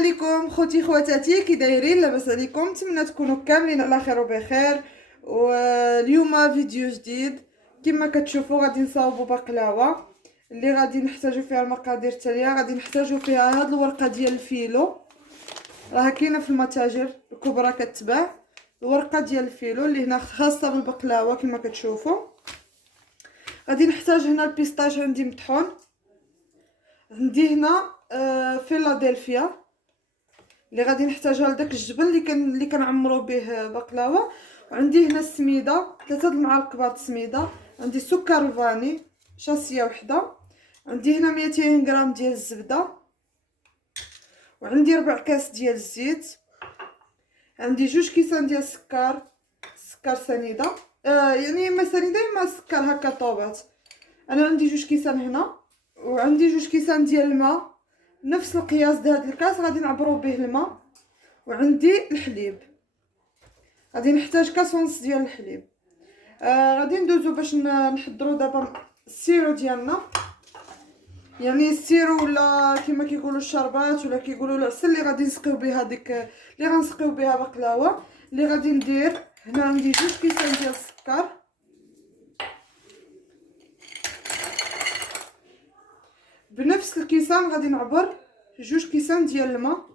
عليكم خوتي خواتاتي، كي دايرين؟ لاباس عليكم؟ نتمنى تكونوا كاملين على خير وبخير. واليوم فيديو جديد. كما كتشوفوا غادي نصاوبوا بقلاوه اللي غادي نحتاجوا فيها المقادير التاليه. غادي نحتاجوا فيها هاد الورقه ديال الفيلو، راها كاينه في المتاجر الكبرى كتباع. الورقه ديال الفيلو اللي هنا خاصه بالبقلاوه كما كتشوفوا. غادي نحتاج هنا البيستاش عندي مطحون، عندي هنا فيلادلفيا اللي غادي نحتاجها لداك الجبن اللي كنعمرو به بقلاوه. وعندي هنا السميده 3 المعالق كبار السميده. عندي السكر الفاني شاسيه وحده. عندي هنا 200 غرام ديال الزبده. وعندي 4 كاس ديال الزيت. عندي 2 كيسان ديال السكر سنيده، يعني اما سنيده اما سكر هكا طوبات. انا عندي 2 كيسان هنا. وعندي 2 كيسان ديال الماء نفس القياس د هاد الكاس غادي نعبرو به الماء. وعندي الحليب، غادي نحتاج كاس ونص ديال الحليب. غادي ندوزو باش نحضروا دابا السيرو ديالنا، يعني السيرو ولا كما كيقولوا الشربات ولا كيقولوا العسل اللي غادي نسقيو بها ديك اللي غنسقيو بها بقلاوه. اللي غادي ندير هنا عندي 2 كيسان ديال السكر، بنفس الكيسان غادي نعبر 2 كيسان ديال الماء.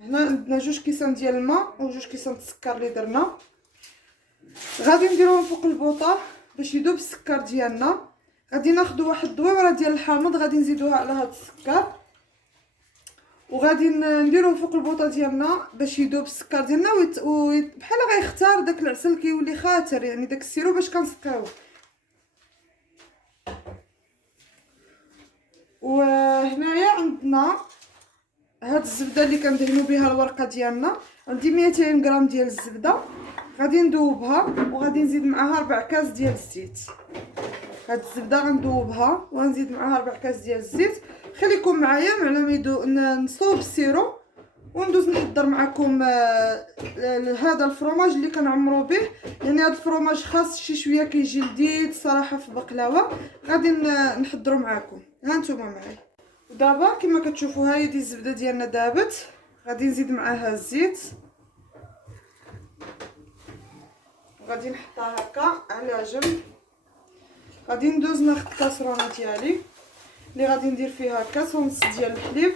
هنا عندنا 2 كيسان ديال الماء و 2 كيسان السكر اللي درنا. غادي نديروهم فوق البوطه باش يذوب السكر ديالنا. غادي ناخذ واحد الدويره ديال الحامض غادي نزيدوها على هذا السكر، وغادي نديروه فوق البوطه ديالنا باش يذوب السكر ديالنا بحال غيختار داك العسل كيولي خاطر، يعني داك السيرو باش كنسقيوه. وهنايا عندنا هاد الزبده اللي كندهنوا بها الورقه ديالنا. عندي 200 غرام ديال الزبده غادي ندوبها، وغادي نزيد معاها 4 كاس ديال الزيت. هاد الزبده غندوبها وغنزيد معاها 4 كاس ديال الزيت. خليكم معايا على ما نصوب السيرو وندوز نحضر معكم هذا الفرماج اللي كنعمرو به. يعني هذا الفرماج خاص شي شويه كيجي لذيذ صراحه في البقلاوه. غادي نحضروا معكم، ها نتوما معايا. ودابا كما كتشوفوا هاهي دي الزبده ديالنا دابت. غادي نزيد معاها الزيت وغادي نحطها هكا على جنب. غادي ندوز ناخذ الكاسرونه ديالي اللي غادي ندير فيها كاس ونص ديال الحليب.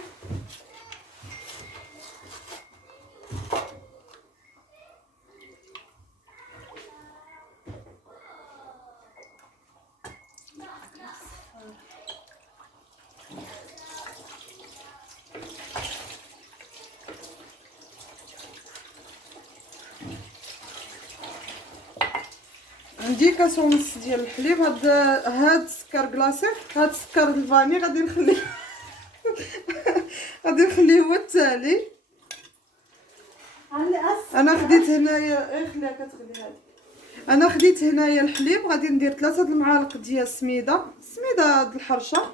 عندي كاس ونص ديال الحليب. هاد السكر كلاصي، هاد السكر الفاني غادي نخليه غادي نخليه هو التالي. انا خديت هنايا خليها كتغلي هادي. انا خديت هنايا الحليب غادي ندير 3 المعالق ديال السميده د الحرشه.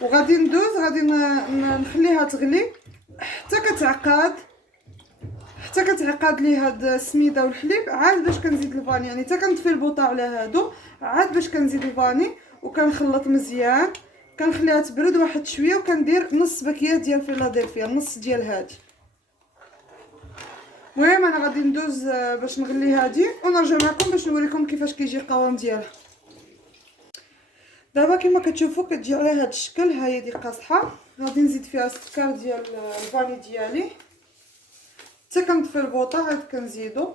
وغادي ندوز غادي نخليها تغلي حتى كتعقد لي هاد السميده والحليب. عاد باش كنزيد الفاني، يعني حتى كنطفي البوطه على هادو عاد باش كنزيد الفاني وكنخلط مزيان. كنخليها تبرد واحد شويه وكندير نص باكيه ديال فيلادلفيا، نص ديال هادي. المهم انا غادي ندوز باش نغلي هادي ونرجع معكم باش نوريكم كيفاش كيجي القوام ديالها. دابا كما كتشوفوا كتجي على هذا الشكل. ها هي دي قاصحه. غادي نزيد فيها السكر ديال الفاني ديالي حتى كنطفي البوطه. عاد كنزيدو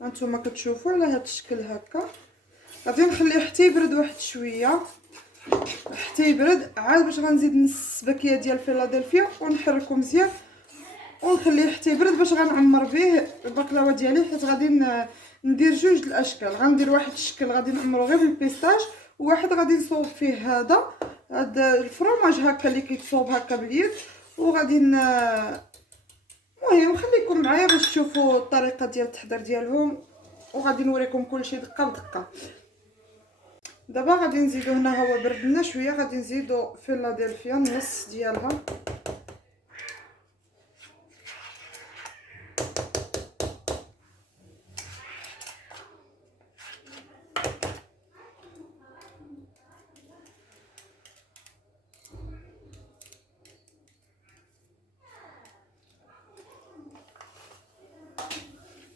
هانتوما كتشوفوا على هذا الشكل هكا. غادي نخليه حتى يبرد واحد شويه حتى يبرد. عاد باش غنزيد نص باكيه ديال فيلادلفيا ونحركو مزيان ونخليه حتى يبرد باش غنعمر به البقلاوه ديالي. حيت غادي ندير 2 الاشكال. غندير واحد الشكل غادي نعمرو غير بالبيستاش، وواحد غادي نصوب فيه هذا الفرماج هكا اللي كيتصوب هكا باليد. وغادي المهم خليكم معايا باش تشوفوا الطريقه ديال التحضير ديالهم، وغادي نوريكم كلشي دقه بدقه. دابا غادي نزيدو هنا، هو برد لنا شويه، غادي نزيدو فيلادلفيا النص ديالها.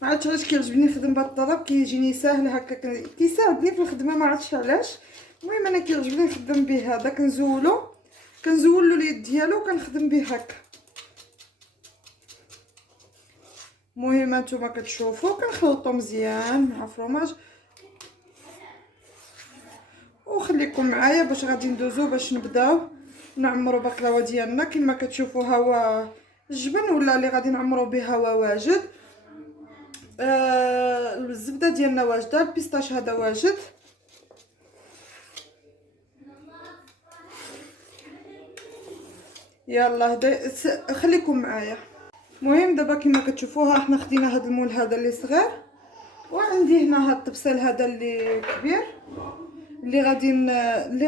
ما عرفتش علاش كيعجبني نخدم بهذا الطلب، كيجيني ساهل هكا، كيساعدني في الخدمه، ما عرفتش علاش. المهم انا كيعجبني نخدم به هذا، كنزول له اليد ديالو وكنخدم به هكا. المهم هانتوما كتشوفوا كنخلطو مزيان مع فرomاج، وخليكم معايا باش غادي ندوزو باش نبداو نعمرو بقلاوه ديالنا. كما كتشوفوا ها هو الجبن ولا اللي غادي نعمرو به هو واجد. الزبده ديالنا واجده، البيستاش هذا واجد. يلا خليكم معايا. المهم دابا كما كتشوفوها حنا خدينا هذا المول هذا اللي صغير، وعندي هنا هذا الطبسيل هذا اللي كبير، اللي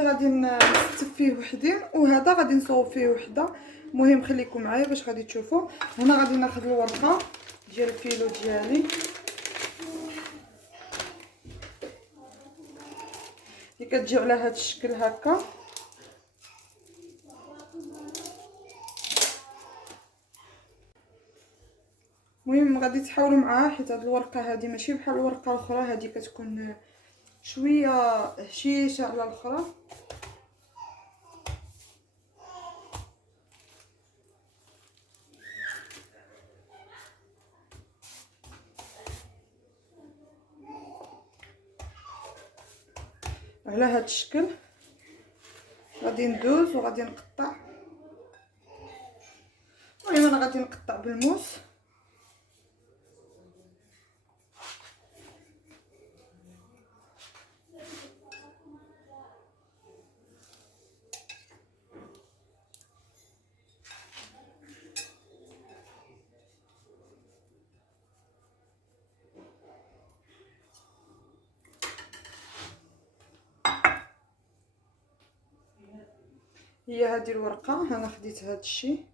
غادي نستف فيه وحدين، وهذا غادي نصوب فيه وحده. المهم خليكم معايا باش غادي تشوفوا. هنا غادي ناخذ الورقه ديال الفيلو ديالي اللي كتجي على هذا الشكل هكا. المهم غادي تحاولوا معاها، حيت هاد الورقه هذه ماشي بحال الورقه الاخرى، هذه كتكون شويه هشيشه على الاخرى. على هذا الشكل غادي ندوز وغادي نقطع. المهم انا غادي نقطع بالموس. هي هذه الورقه، انا خديت هذا الشيء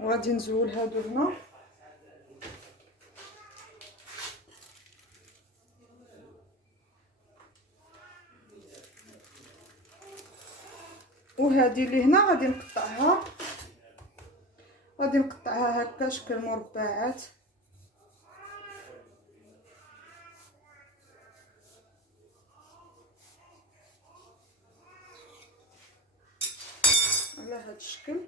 وغادي نزول هادو هنا. وهذه اللي هنا غادي نقطعها هكا شكل مربعات. على هذا الشكل.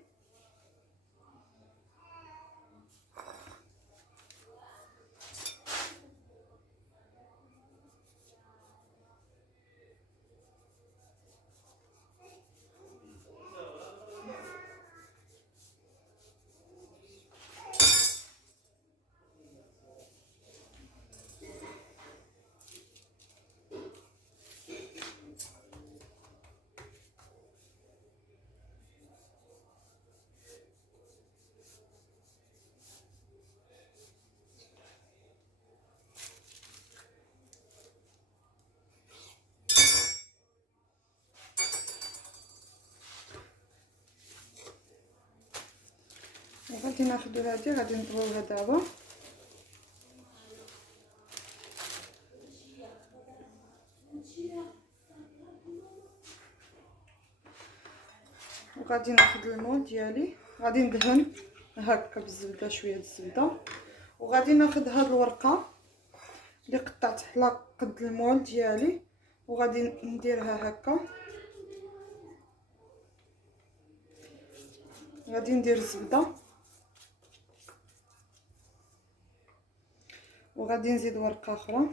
غادي ناخذ هذه غادي نطويوها دابا. وغادي ناخذ المول ديالي، غادي ندهن هكا بالزبده، شويه الزبده. وغادي ناخذ هاد الورقه اللي قطعت على قد المول ديالي، وغادي نديرها هكا. غادي ندير الزبده، وغادي نزيد ورقه اخرى.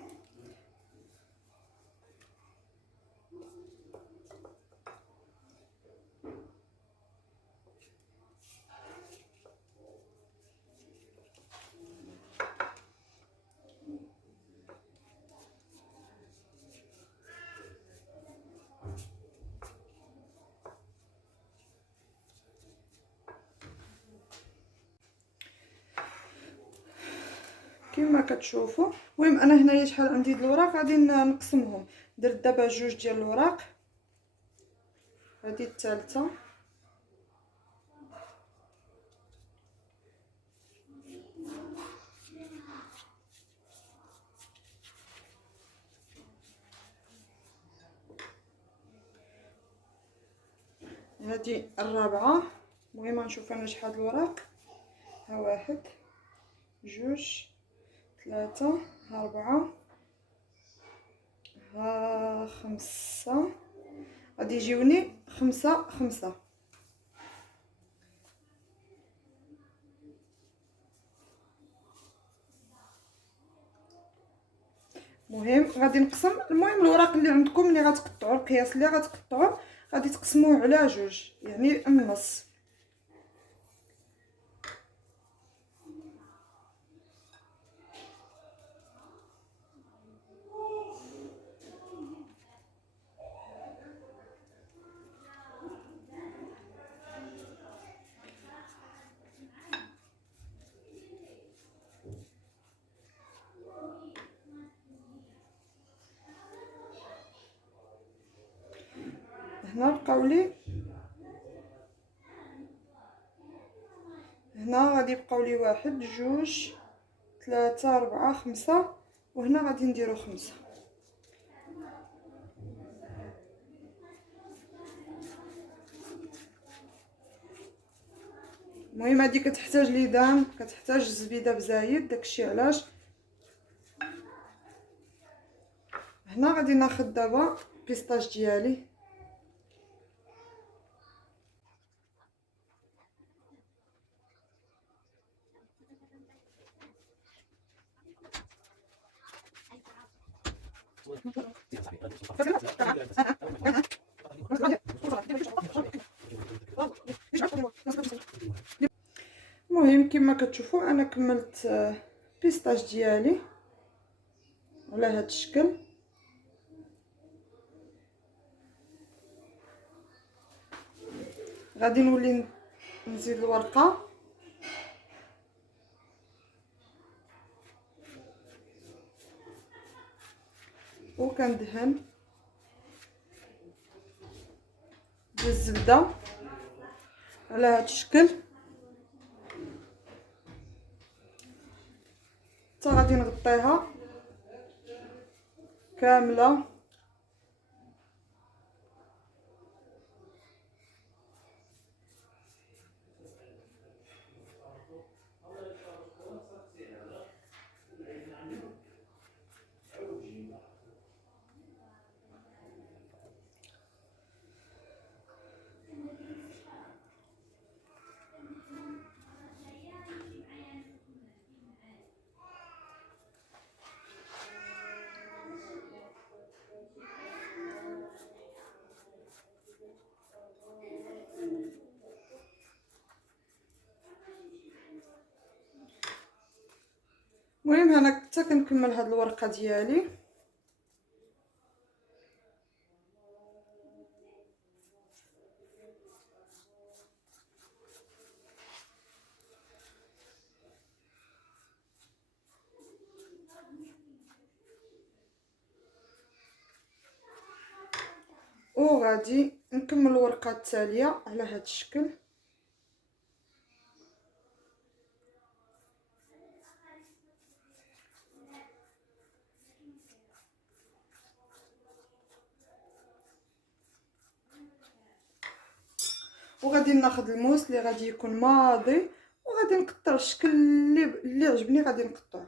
كما كتشوفوا. المهم انا هنايا شحال عندي د الوراق غادي نقسمهم. درت دابا جوج ديال الوراق، هذه الثالثه، هذه الرابعه. المهم نشوف انا شحال الوراق. ها واحد، جوج، ثلاثة، ها ربعة، ها خمسة، غادي يجيوني خمسة خمسة. المهم غادي نقسم. المهم الوراق اللي عندكم اللي غتقطعوا، القياس اللي غتقطعوا غادي تقسموه على جوج، يعني النص. هنا بقاو لي، هنا غادي يبقاو لي واحد، جوج، ثلاثة، ربعة، خمسة، وهنا غادي نديرو خمسة. المهم هادي كتحتاج ليدان، كتحتاج الزبيده بزايد، داكشي علاش. هنا غادي ناخذ دابا بيستاج ديالي. المهم كما كتشوفوا انا كملت بيستاج ديالي على هذا الشكل. غادي نولي نزيد الورقه وكندهن بالزبده على هذا الشكل. حتى غادي نغطيها كامله. المهم انا حتى كنكمل هاد الورقه ديالي. وغادي نكمل الورقه التاليه على هذا الشكل. وغادي ناخذ الموس اللي غادي يكون ماضي، وغادي نقطع الشكل اللي عجبني غادي نقطعه.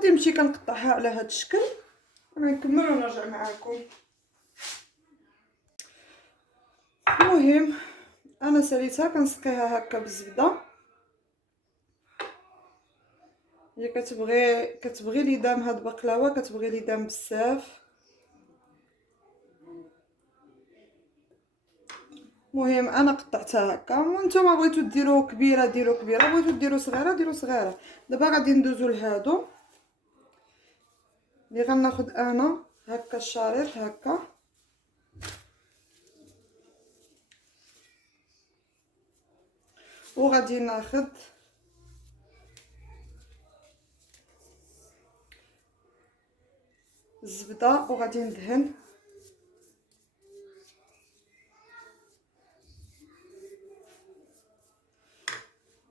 غادي نمشي كنقطعها على هذا الشكل، غنكمل ونرجع معكم. المهم انا ساليتها كنسقيها هكا بالزبده. هي كتبغي ليدام هاد البقلاوه، كتبغي ليدام بزاف. المهم انا قطعتها هكا، وانتم بغيتو ديروا كبيره ديروا كبيره، بغيتو ديروا صغيره ديروا صغيره. دابا غادي ندوزو لهادو اللي غناخد انا هكا الشريط هكا، وغادي ناخد الزبده وغادي ندهن،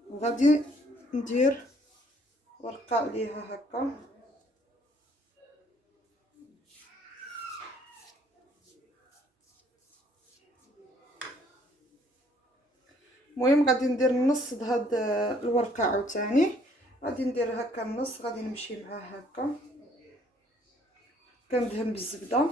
وغادي ندير ورقه عليها هكا. المهم غادي ندير النص د هاد الورقه عاوتاني، غادي ندير هكا النص، غادي نمشي معاه هكا كندهن بالزبده.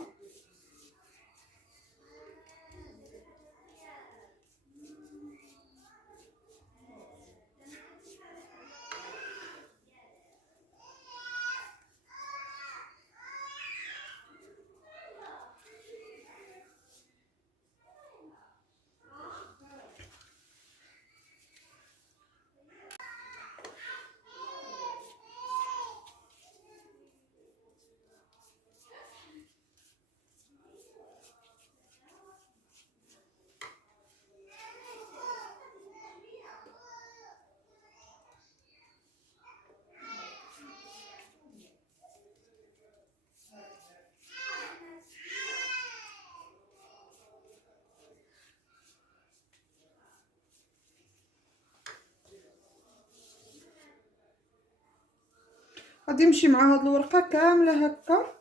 غادي نمشي مع هاد الورقه كامله هكا،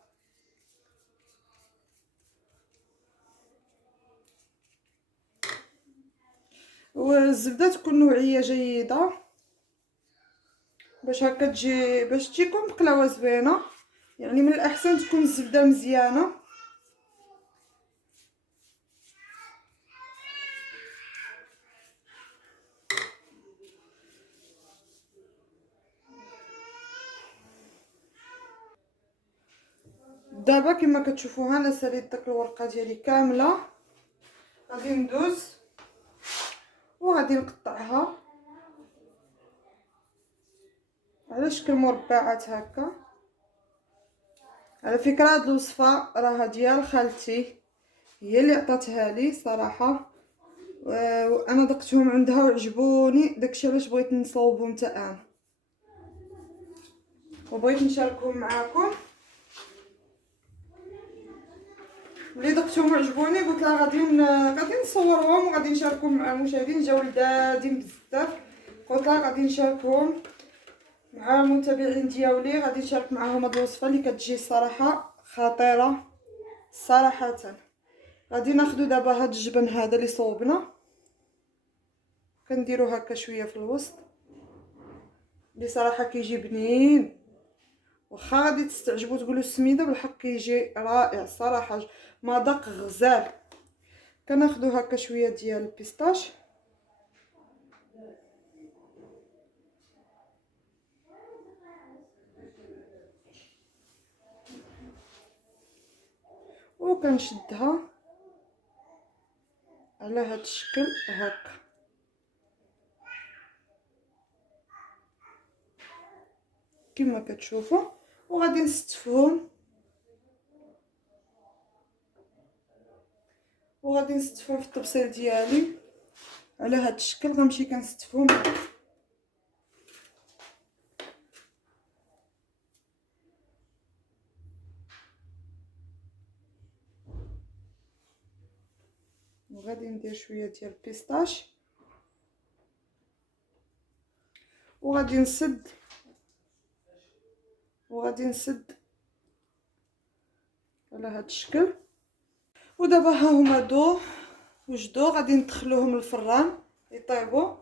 والزبده تكون نوعيه جيده باش هكا باش تجيكم بقلاوه زوينه. يعني من الاحسن تكون الزبده مزيانه. دابا كما كتشوفوها انا ساليت داك الورقه ديالي كامله، غادي ندوز وغادي نقطعها على شكل مربعات هكا. على فكره هاد الوصفه راها ديال خالتي، هي اللي عطاتها لي صراحه، وانا ذقتهم عندها وعجبوني، داكشي علاش بغيت نصاوبهم حتى انا وبغيت نشاركهم معاكم. ملي ذقتهم وعجبوني قلت لها غادي نصورهم وغادي نشاركهم مع المشاهدين. جاو لذاذين بزاف، قلت لها غادي نشاركهم مع المتابعين ديالي، غادي نشارك معاهم هاد الوصفه اللي كتجي الصراحه خطيره صراحه. غادي ناخذ دابا هاد الجبن هذا اللي صوبنا، كنديرو هكا شويه في الوسط، اللي صراحه كيجي بنين. واخا غادي تستعجبوا تقولوا السميده، بالحق كيجي رائع صراحه، مذاق غزال. كناخذوا هكا شويه ديال البيستاش وكنشدها على هاد الشكل هكا كما كتشوفوا، وغادي نستفهم في الطبسيل ديالي على هاد الشكل. غنمشي كنستفهم وغادي ندير شويه ديال البيستاش وغادي نسد على هاد الشكل. ودابا ها هما وجدوا، غادي ندخلوهم للفران يطيبوا،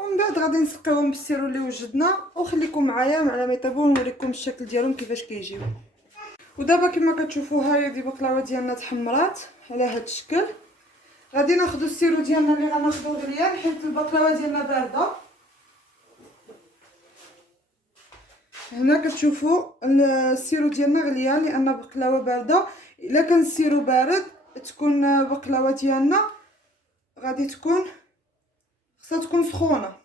ومن بعد غادي نسقيوهم بالسيرو اللي وجدنا، وخليكم معايا على ما يطيبوا ونوريكم الشكل ديالهم كيفاش كيجيو. ودابا كما كتشوفوا ها هي دي بقلاوه ديالنا تحمرات على هذا الشكل. غادي ناخذ السيرو ديالنا اللي غناخذوه غليان حيت البقلاوه ديالنا بارده. هنا كتشوفوا السيرو ديالنا غليان لان بقلاوه بارده. الا كان السيرو بارد تكون بقلاوه ديالنا غادي تكون خصها تكون سخونه.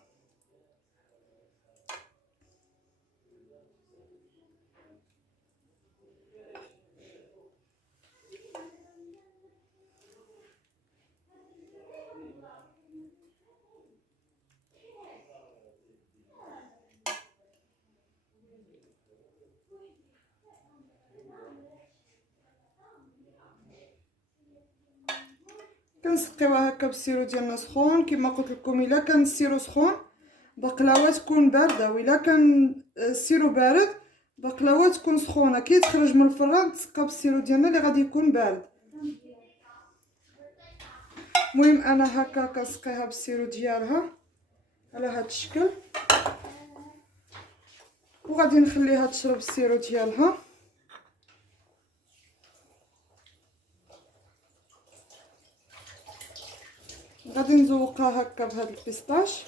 كنسقيوها هكا بالسيرو ديالنا سخون. كما قلت لكم الا كان السيرو سخون بقلاوه تكون بارده، والا كان السيرو بارد بقلاوه تكون سخونه. كي تخرج من الفران تسقى بالسيرو ديالنا اللي غادي يكون بارد. المهم انا هكا كنسقيها بالسيرو ديالها على هذا الشكل، وغادي نخليها تشرب السيرو ديالها. غادي نزوقها هكا بهذا البيستاش.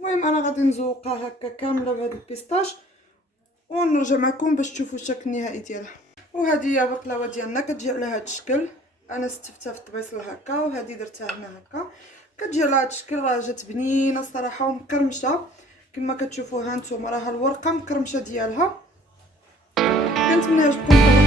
المهم انا غادي نزوقها هكا كامله بهذا البيستاش ونرجع معكم باش تشوفوا الشكل النهائي ديالها. وهذه هي بقلاوه ديالنا كتجي على هذا الشكل. انا استفتها في الطبيصل هكا، وهذه درتها هنا هكا كتجي على هذا الشكل. راه جات بنينه الصراحه ومقرمشه كما كتشوفوا ها نتوما، راه الورقه مقرمشه ديالها. كنتمنى عجبكم.